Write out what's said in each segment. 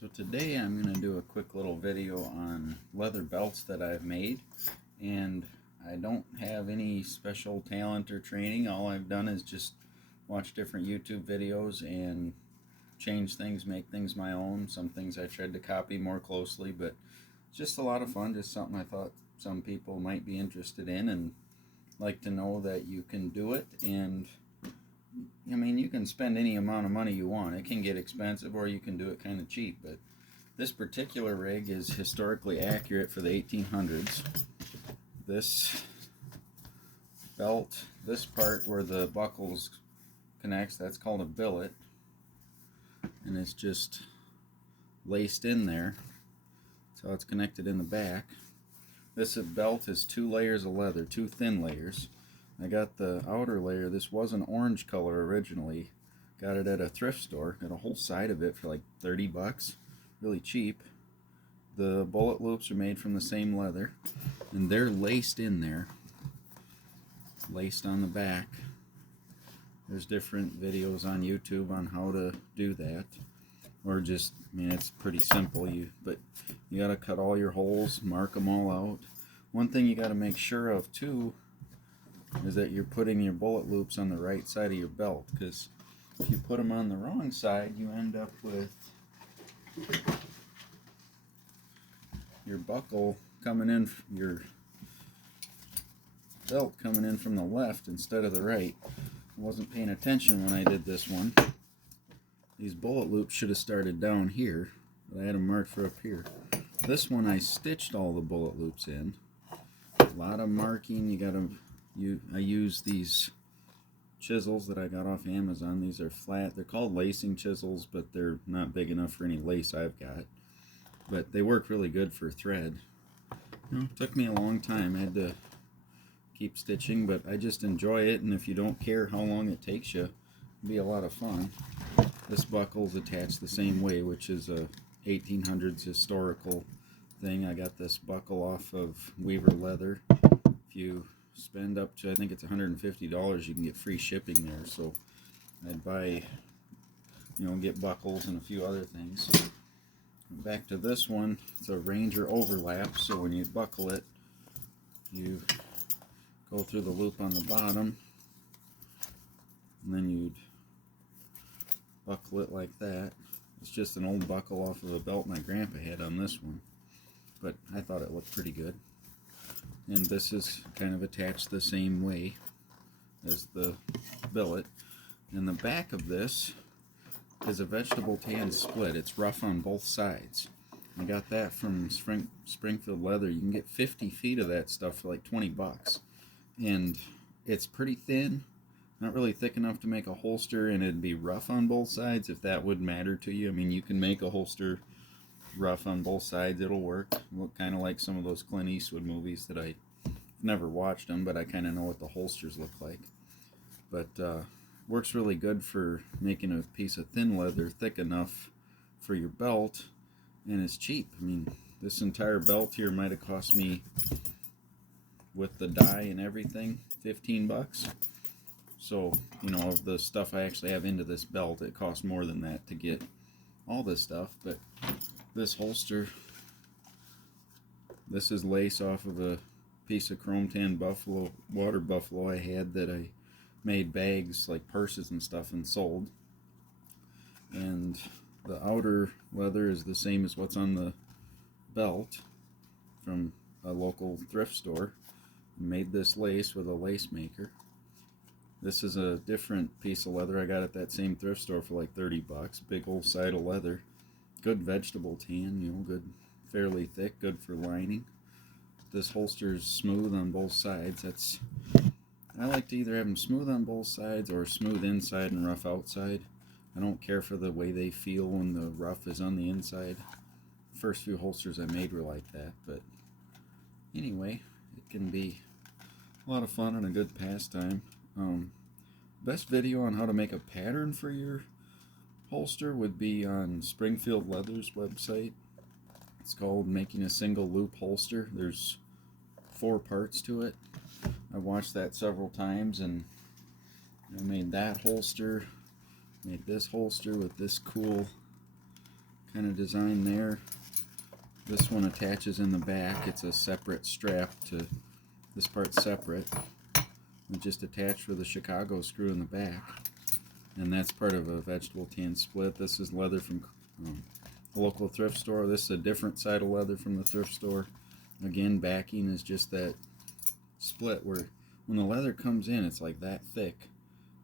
So today I'm going to do a quick little video on leather belts that I've made, and I don't have any special talent or training. All I've done is just watch different YouTube videos and change things, make things my own. Some things I tried to copy more closely, but it's just a lot of fun, just something I thought some people might be interested in and like to know that you can do it. And I mean, you can spend any amount of money you want. It can get expensive or you can do it kind of cheap, but this particular rig is historically accurate for the 1800s. This belt, this part where the buckles connects, that's called a billet, and it's just laced in there. So it's connected in the back. This belt is 2 layers of leather, 2 thin layers. I got the outer layer. This was an orange color originally. Got it at a thrift store. Got a whole side of it for like 30 bucks. Really cheap. The bullet loops are made from the same leather, and they're laced in there. Laced on the back. There's different videos on YouTube on how to do that. Or just, I mean, it's pretty simple. But you gotta cut all your holes, mark them all out. One thing you gotta make sure of too is that you're putting your bullet loops on the right side of your belt, because if you put them on the wrong side, you end up with your buckle coming in, your belt coming in from the left instead of the right. I wasn't paying attention when I did this one. These bullet loops should have started down here, but I had them marked for up here. This one I stitched all the bullet loops in. A lot of marking. I use these chisels that I got off Amazon. These are flat. They're called lacing chisels, but they're not big enough for any lace I've got. But they work really good for thread. It took me a long time. I had to keep stitching, but I just enjoy it, and if you don't care how long it takes you, it'll be a lot of fun. This buckle's attached the same way, which is a 1800s historical thing. I got this buckle off of Weaver Leather. If you spend up to, I think it's $150, you can get free shipping there. So I'd buy, get buckles and a few other things. Back to this one, it's a Ranger overlap, so when you buckle it, you go through the loop on the bottom, and then you'd buckle it like that. It's just an old buckle off of a belt my grandpa had on this one, but I thought it looked pretty good. And this is kind of attached the same way as the billet. And the back of this is a vegetable tan split. It's rough on both sides. I got that from Springfield Leather. You can get 50 feet of that stuff for like 20 bucks. And it's pretty thin, not really thick enough to make a holster, and it'd be rough on both sides if that would matter to you. I mean, you can make a holster rough on both sides, it'll work. Look kind of like some of those Clint Eastwood movies that I've never watched them, but I kind of know what the holsters look like. But works really good for making a piece of thin leather thick enough for your belt, and it's cheap. I mean, this entire belt here might have cost me, with the dye and everything, 15 bucks. So, of the stuff I actually have into this belt, it costs more than that to get all this stuff. But this holster, this is lace off of a piece of chrome tan buffalo, water buffalo I had, that I made bags like purses and stuff and sold. And the outer leather is the same as what's on the belt from a local thrift store. Made this lace with a lace maker. This is a different piece of leather I got at that same thrift store for like 30 bucks. Big old side of leather. Good vegetable tan, good, fairly thick, good for lining. This holster is smooth on both sides. I like to either have them smooth on both sides or smooth inside and rough outside. I don't care for the way they feel when the rough is on the inside. The first few holsters I made were like that, but anyway, it can be a lot of fun and a good pastime. Best video on how to make a pattern for your holster would be on Springfield Leather's website. It's called Making a Single Loop Holster. There's 4 parts to it. I watched that several times, and I made that holster, made this holster with this cool kind of design there. This one attaches in the back. It's a separate strap to this part's separate. It's just attached with a Chicago screw in the back. And that's part of a vegetable tan split. This is leather from a local thrift store. This is a different side of leather from the thrift store. Again, backing is just that split where when the leather comes in, it's like that thick.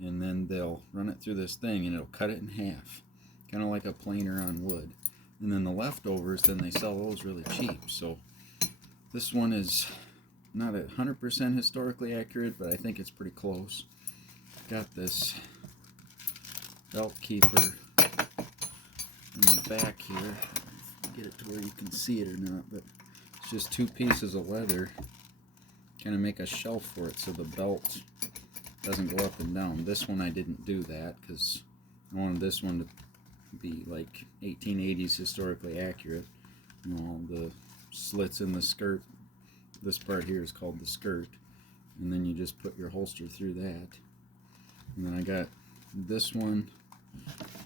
And then they'll run it through this thing and it'll cut it in half. Kind of like a planer on wood. And then the leftovers, then they sell those really cheap. So this one is not 100% historically accurate, but I think it's pretty close. Got this belt keeper in the back here. Get it to where you can see it or not, but it's just 2 pieces of leather. Kind of make a shelf for it so the belt doesn't go up and down. This one I didn't do that because I wanted this one to be like 1880s historically accurate. You know, all the slits in the skirt. This part here is called the skirt, and then you just put your holster through that. And then I got this one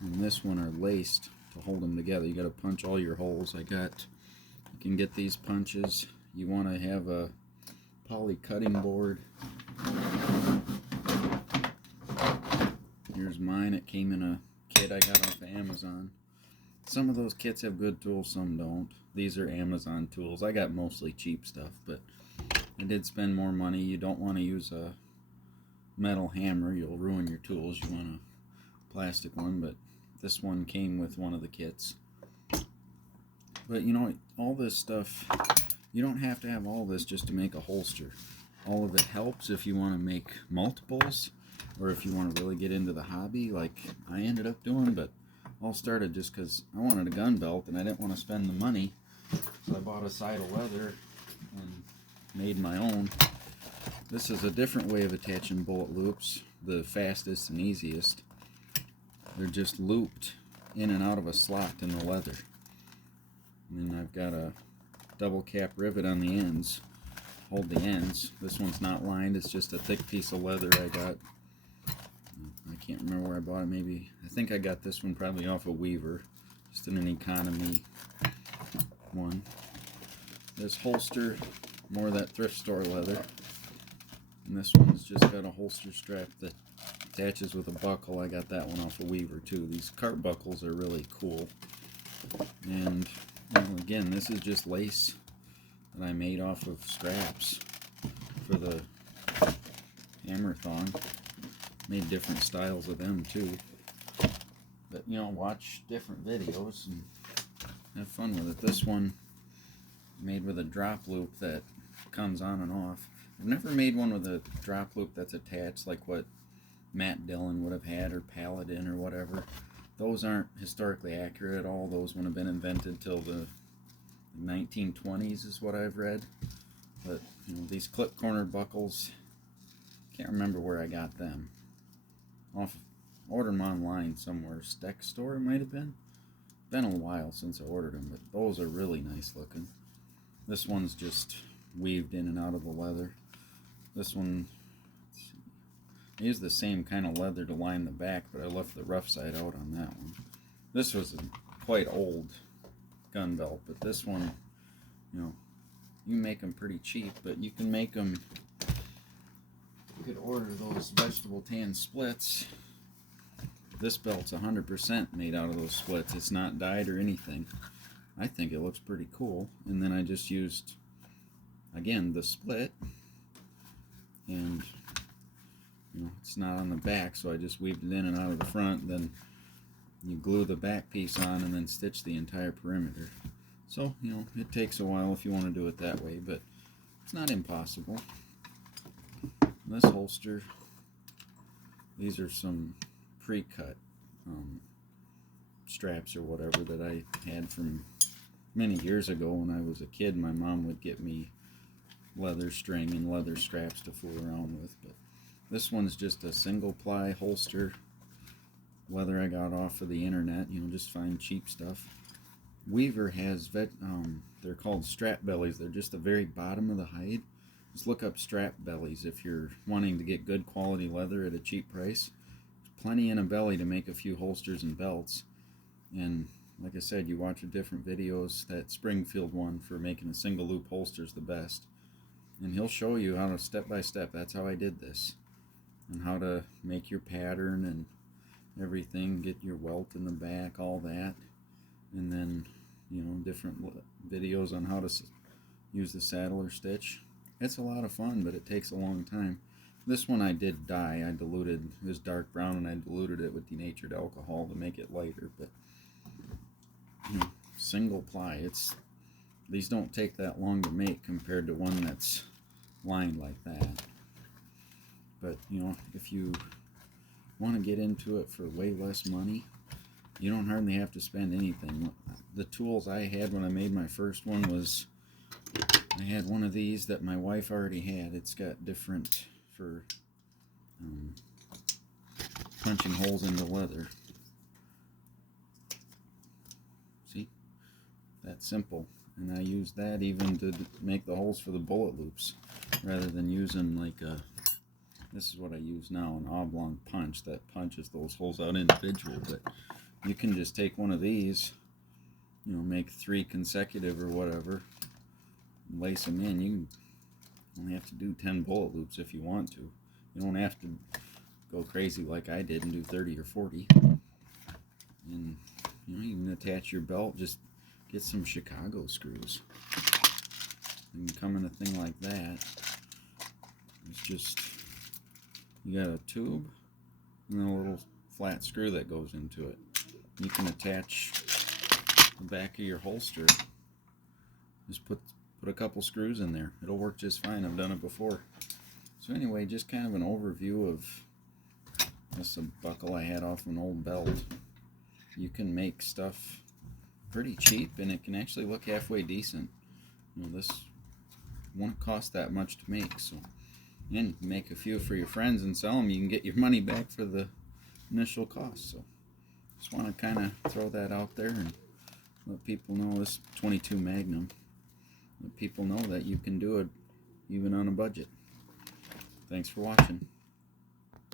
and this one are laced to hold them together. You got to punch all your holes. You can get these punches. You want to have a poly cutting board. Here's mine. It came in a kit I got off of Amazon. Some of those kits have good tools, some don't. These are Amazon tools. I got mostly cheap stuff, but I did spend more money. You don't want to use a metal hammer. You'll ruin your tools. You want a plastic one, but this one came with one of the kits. But you know, all this stuff, you don't have to have all this just to make a holster. All of it helps if you want to make multiples, or if you want to really get into the hobby like I ended up doing. But all started just because I wanted a gun belt and I didn't want to spend the money, so I bought a side of leather and made my own. This is a different way of attaching bullet loops, the fastest and easiest. They're just looped in and out of a slot in the leather. And then I've got a double cap rivet on the ends, hold the ends. This one's not lined, it's just a thick piece of leather I got. I can't remember where I bought it. I think I got this one probably off of Weaver, just in an economy one. This holster, more of that thrift store leather. And this one's just got a holster strap that attaches with a buckle. I got that one off of Weaver too. These cart buckles are really cool. And again, this is just lace that I made off of straps for the hammer thong. Made different styles of them too. But you know, watch different videos and have fun with it. This one made with a drop loop that comes on and off. I've never made one with a drop loop that's attached like what Matt Dillon would have had, or Paladin or whatever. Those aren't historically accurate at all. Those wouldn't have been invented till the 1920s is what I've read. But you know, these clip corner buckles, can't remember where I got them. Ordered them online somewhere. Steck store it might have been. Been a while since I ordered them, but those are really nice looking. This one's just weaved in and out of the leather. This one, I used the same kind of leather to line the back, but I left the rough side out on that one. This was a quite old gun belt, but this one, you know, you can make them pretty cheap, but you can make them, you could order those vegetable tan splits. This belt's 100% made out of those splits. It's not dyed or anything. I think it looks pretty cool. And then I just used, again, the split, and you know, it's not on the back, so I just weaved it in and out of the front. Then you glue the back piece on and then stitch the entire perimeter. So, you know, it takes a while if you want to do it that way, but it's not impossible. This holster, these are some pre-cut straps or whatever that I had from many years ago when I was a kid. My mom would get me leather string and leather straps to fool around with, but this one's just a single ply holster leather I got off of the internet. You know, just find cheap stuff. Weaver has they're called strap bellies. They're just the very bottom of the hide. Just look up strap bellies if you're wanting to get good quality leather at a cheap price. There's plenty in a belly to make a few holsters and belts. And like I said, you watch different videos. That Springfield one for making a single loop holster is the best, and he'll show you how to step by step. That's how I did this, and how to make your pattern and everything, get your welt in the back, all that, and then different videos on how to use the saddler stitch. It's a lot of fun, but it takes a long time. This one I did dye. I diluted, it was dark brown, and I diluted it with denatured alcohol to make it lighter. But single ply, these don't take that long to make compared to one that's lined like that. But if you want to get into it for way less money, you don't hardly have to spend anything. The tools I had when I made my first one was, I had one of these that my wife already had. It's got different for punching holes into leather. See? That's simple. And I use that even to make the holes for the bullet loops, rather than using like a, this is what I use now, an oblong punch that punches those holes out individual. But you can just take one of these, make 3 consecutive or whatever, lace them in. You only have to do 10 bullet loops if you want to. You don't have to go crazy like I did and do 30 or 40. And you can attach your belt, just get some Chicago screws and come in a thing like that. It's just, you got a tube and a little flat screw that goes into it. You can attach the back of your holster. Just put a couple screws in there. It'll work just fine. I've done it before. So anyway, just kind of an overview of this, a buckle I had off an old belt. You can make stuff pretty cheap, and it can actually look halfway decent. This won't cost that much to make. So, and make a few for your friends and sell them. You can get your money back for the initial cost. So just want to kind of throw that out there and let people know this 22 Magnum. Let people know that you can do it even on a budget. Thanks for watching.